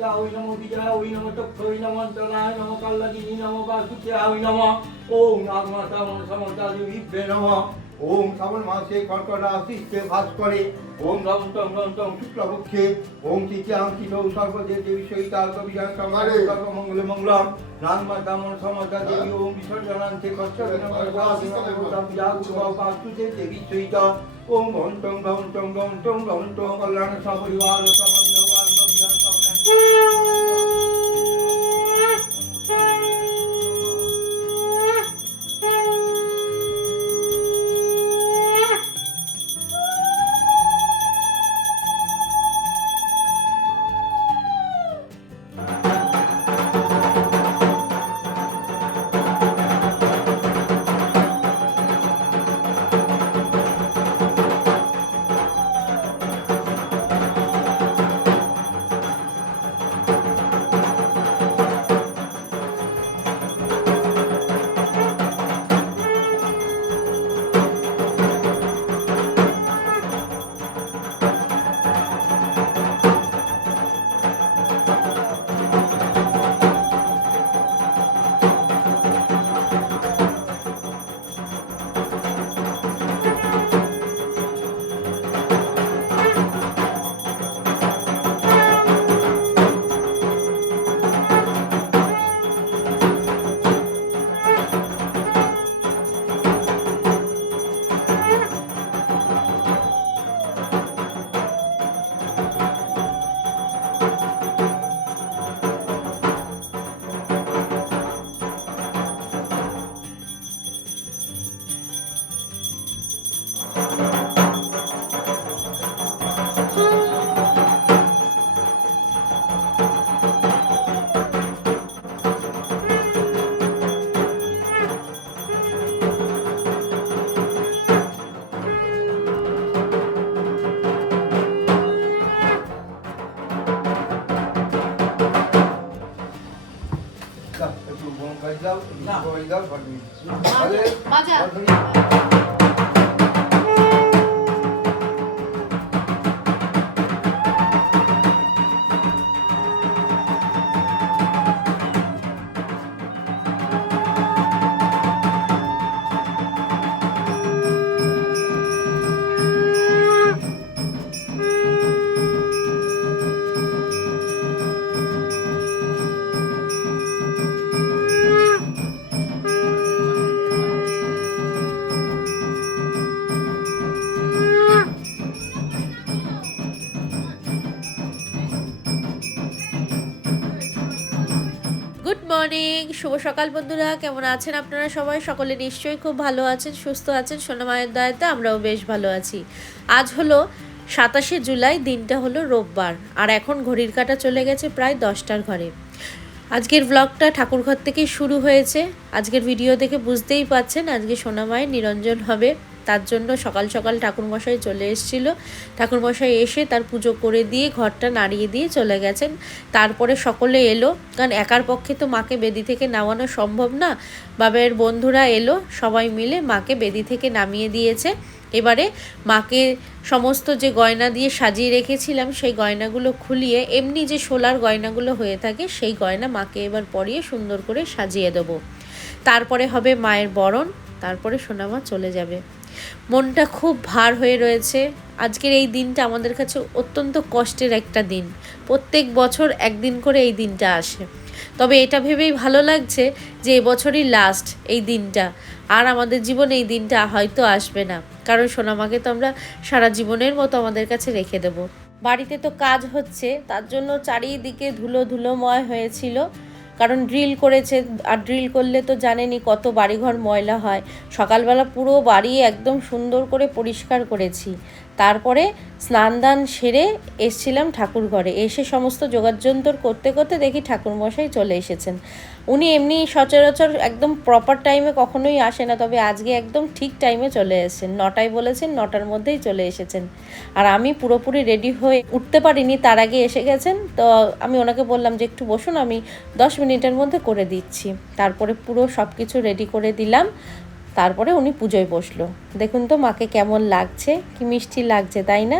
সচুরা ওই নম যা ওই নম পদ্মা ওই নম বিজয়া অন্তরায় নম কাল্লাদিনী নম বাসুচা ওই নম ওম নাগমাতা মন সমতা দেবীভ্যে নম। ওম শ্রাবণ মাসে কর্কট রাশিতে ভাস করে ওম রম টম শুক্লপক্ষে ওম সর্বদে দেবী সহিতা কামারে সর্বমঙ্গল মঙ্গলম। নাগমাতা মন সমতা দেবী ওম বিসর্জনান্তে কচ্ছপে দেবী সহিতা ওম ঘন্টং ঘন্টং ঘন্টং ঘন্টং কল্যাণ সপরিবার সমন্বয়। Música মর্নিং শুভ সকাল, বন্ধুরা। কেমন আছেন আপনারা সবাই? সকলে নিশ্চয়ই খুব ভালো আছেন, সুস্থ আছেন। সোনামায়ের দয়াতে আমরাও বেশ ভালো আছি। আজ হলো সাতাশে জুলাই, দিনটা হলো রোববার। আর এখন ঘড়ির কাটা চলে গেছে প্রায় দশটার ঘরে। আজকের ব্লগটা ঠাকুরঘর থেকেই শুরু হয়েছে। আজকের ভিডিও দেখে বুঝতেই পাচ্ছেন আজকে সোনামায়ের নিরঞ্জন হবে। তার জন্য সকাল সকাল ঠাকুরমশাই চলে এসেছিল। ঠাকুরমশাই এসে তার পুজো করে দিয়ে ঘরটা নাড়িয়ে দিয়ে চলে গেছেন। তারপরে সকলে এলো। কারণ একার পক্ষে তো মাকে বেদি থেকে নামানো সম্ভব না। বাবার বন্ধুরা এলো, সবাই মিলে মাকে বেদি থেকে নামিয়ে দিয়েছে। এবারে মাকে সমস্ত যে গয়না দিয়ে সাজিয়ে রেখেছিলাম, সেই গয়নাগুলো খুলিয়ে, এমনি যে সোলার গয়নাগুলো হয়ে থাকে, সেই গয়না মাকে এবার পরিয়ে সুন্দর করে সাজিয়ে দেবো। তারপরে হবে মায়ের বরণ, তারপরে সোনামা চলে যাবে। মনটা খুব ভার হয়ে রয়েছে। আজকের এই দিনটা আমাদের কাছে অত্যন্ত কষ্টের একটা দিন। প্রত্যেক বছর একদিন করে এই দিনটা আসে। তবে এটা ভেবেই ভালো লাগছে যে এবছরই লাস্ট এই দিনটা। আর আমাদের জীবনে এই দিনটা হয়তো আসবে না। কারণ সোনামাকে তো আমরা সারা জীবনের মতো আমাদের কাছে রেখে দেব। বাড়িতে তো কাজ হচ্ছে, তার জন্য চারিদিকে ধুলো ধুলোময় হয়েছিল। কারণ ড্রিল করেছে, আর ড্রিল করলে তো জানেনি কত বাড়িঘর ময়লা হয়। সকালবেলা পুরো বাড়ি একদম সুন্দর করে পরিষ্কার করেছি। তারপরে স্নান দান সেরে এসছিলাম ঠাকুর ঘরে। এসে সমস্ত যোগাযন্তর করতে করতে দেখি ঠাকুরমশাই চলে এসেছেন। উনি এমনি সচরাচর একদম প্রপার টাইমে কখনোই আসে না, তবে আজকে একদম ঠিক টাইমে চলে এসেছেন। নটায় বলেছেন, নটার মধ্যেই চলে এসেছেন। আর আমি পুরোপুরি রেডি হয়ে উঠতে পারিনি, তার আগে এসে গেছেন। তো আমি ওনাকে বললাম যে, একটু বসুন, আমি দশ মিনিটের মধ্যে করে দিচ্ছি। তারপরে পুরো সব কিছু রেডি করে দিলাম। তারপরে উনি পুজোয় বসল। দেখুন তো মাকে কেমন লাগছে কি মিষ্টি লাগছে তাই না?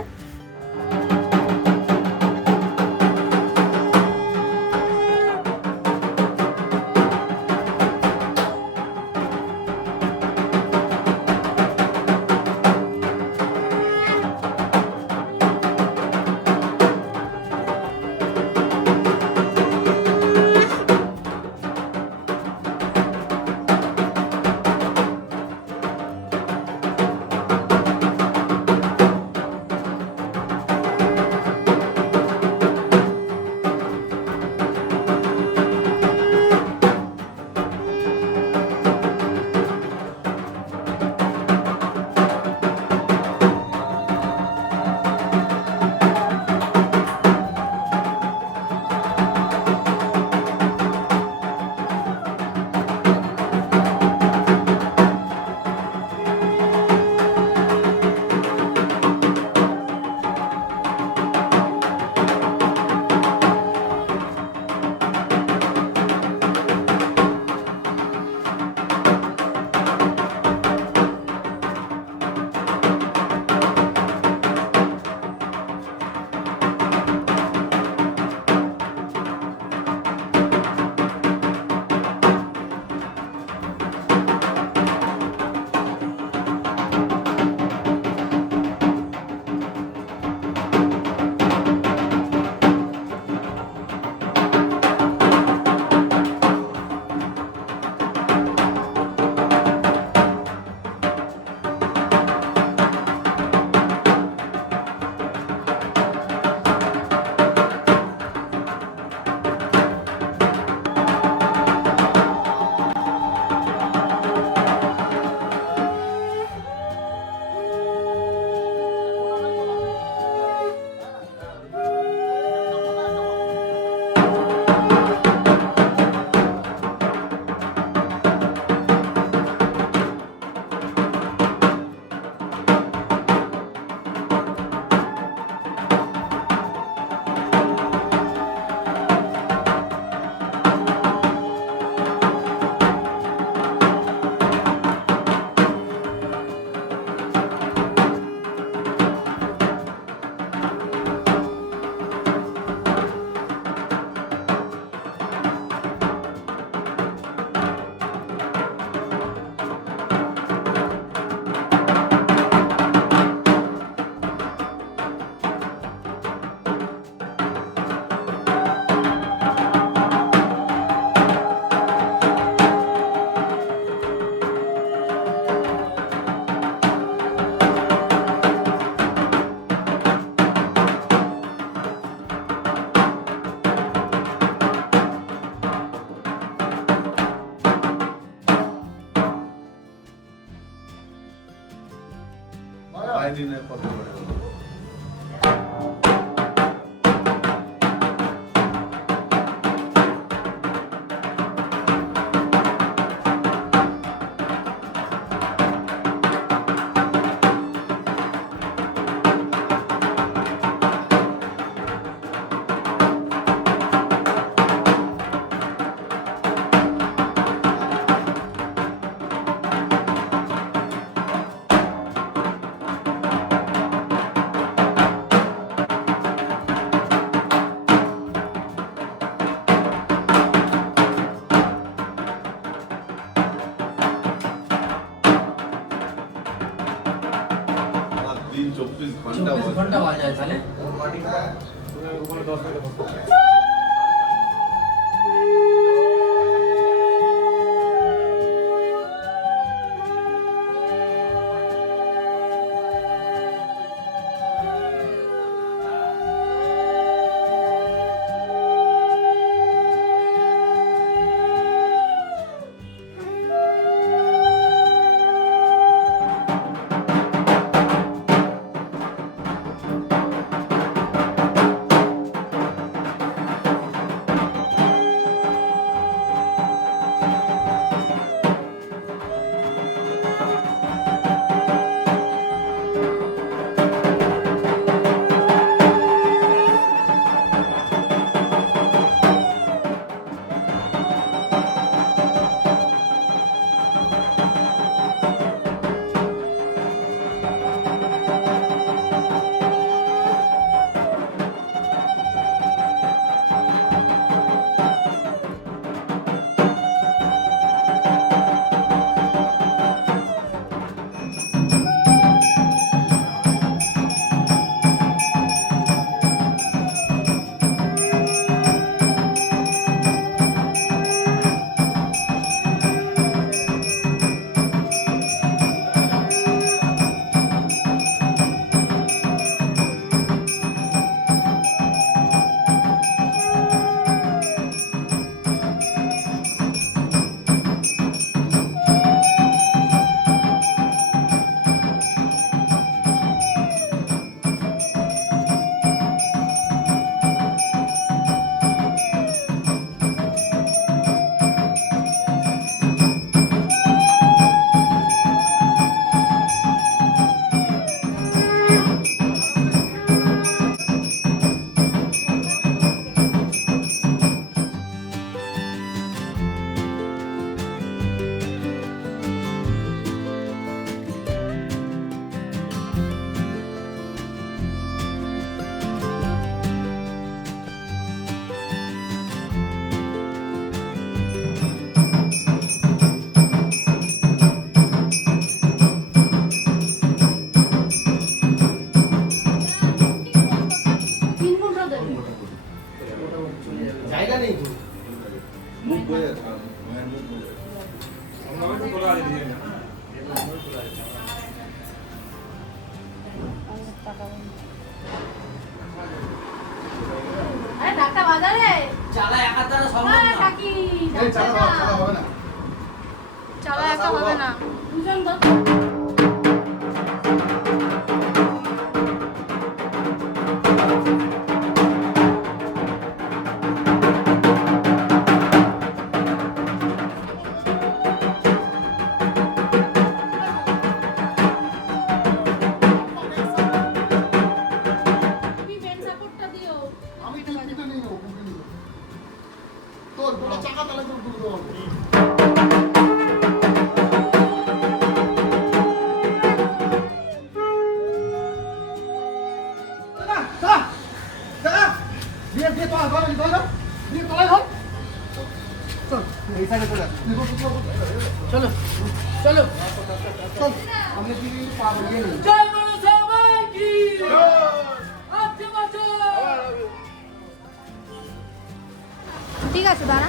ঠিক আছে দাঁড়া।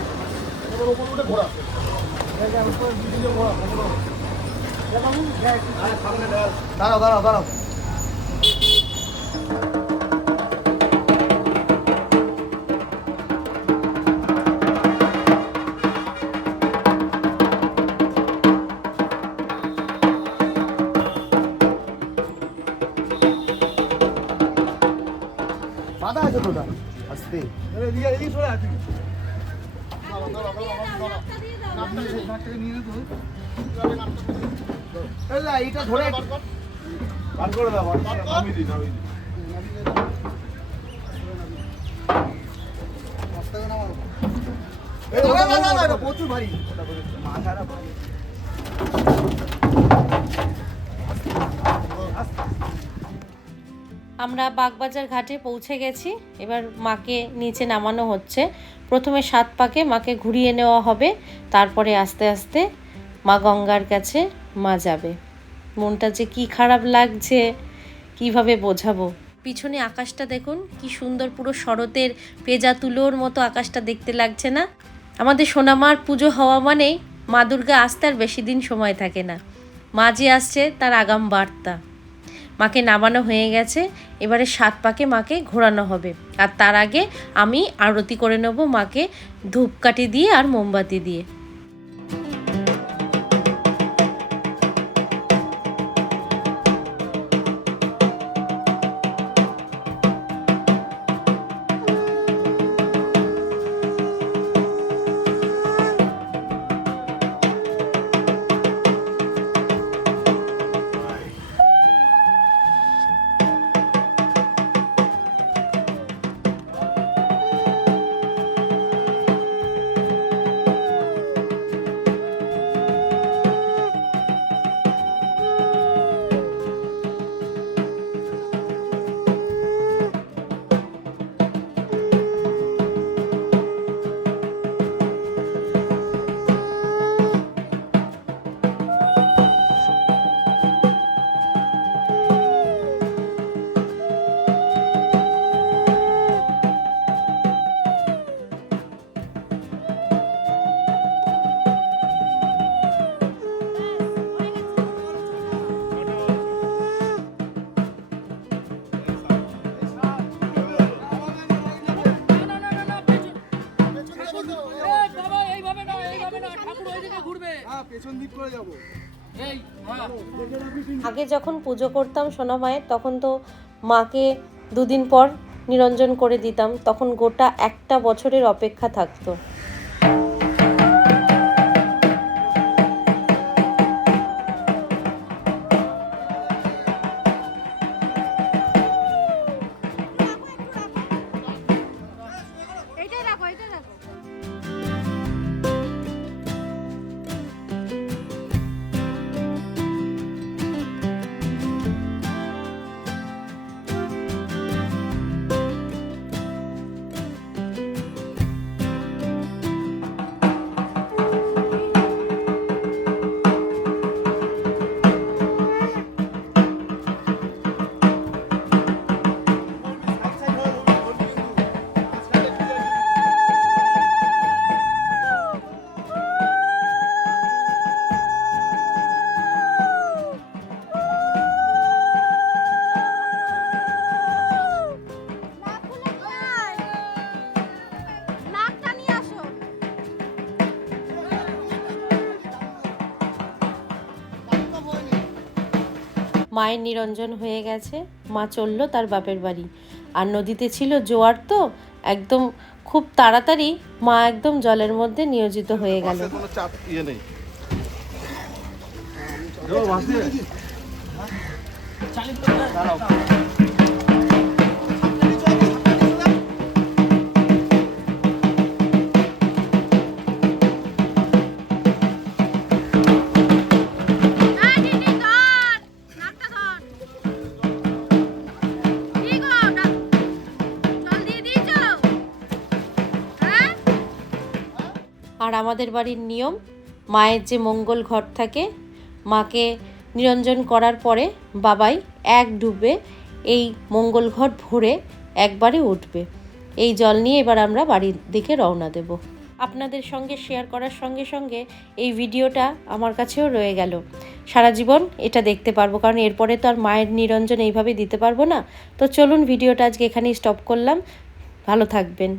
দাঁড়াও দাঁড়াও দাঁড়াও। দাঁড়াও আছে তো ওটা আস্তে এইটা ধরে বার করে দাও। নামিয়ে দিই নামিয়ে দিই প্রচুর ভারী মাথাটা আমরা বাগবাজার ঘাটে পৌঁছে গেছি। এবার মাকে নিচে নামানো হচ্ছে। প্রথমে সাত পাকে মাকে ঘুরিয়ে নেওয়া হবে। তারপরে আস্তে আস্তে মা গঙ্গার কাছে মা যাবে। মনটা যে কি খারাপ লাগছে, কীভাবে বোঝাবো? পিছনে আকাশটা দেখুন, কি সুন্দর পুরো শরতের পেজা তুলোর মতো আকাশটা দেখতে লাগছে না? আমাদের সোনামার পুজো হওয়া মানেই মা দুর্গা আসতে আর বেশি দিন সময় থাকে না। মা যে আসছে, তার আগাম বার্তা। মাকে নামানো হয়ে গেছে, এবারে সাত পাকে মাকে ঘোরানো হবে। আর তার আগে আমি আরতি করে নেব মাকে ধূপকাঠি দিয়ে আর মোমবাতি দিয়ে। আগে যখন পুজো করতাম সোনা মায়ের, তখন তো মাকে দুদিন পর নিরঞ্জন করে দিতাম, তখন গোটা একটা বছরের অপেক্ষা থাকতো। মায়ের নিরঞ্জন হয়ে গেছে। মা চলল তার বাপের বাড়ি। আর নদীতে ছিল জোয়ার তো একদম খুব তাড়াতাড়ি মা একদম জলের মধ্যে নিয়োজিত হয়ে গেল। চাপ আর আমাদের বাড়ির নিয়ম, মায়ের যে মঙ্গল ঘর থাকে, মাকে নিরঞ্জন করার পরে বাবাই এক ডুবে এই মঙ্গল ঘর ভরে একবারে উঠবে। এই জল নিয়ে এবার আমরা বাড়ির দিকে রওনা দেব। আপনাদের সঙ্গে শেয়ার করার সঙ্গে সঙ্গে এই ভিডিওটা আমার কাছেও রয়ে গেল। সারা জীবন এটা দেখতে পারব, কারণ এরপরে তো আর মায়ের নিরঞ্জন এইভাবে দিতে পারব না। তো চলুন ভিডিওটা আজকে এখানেই স্টপ করলাম। ভালো থাকবেন।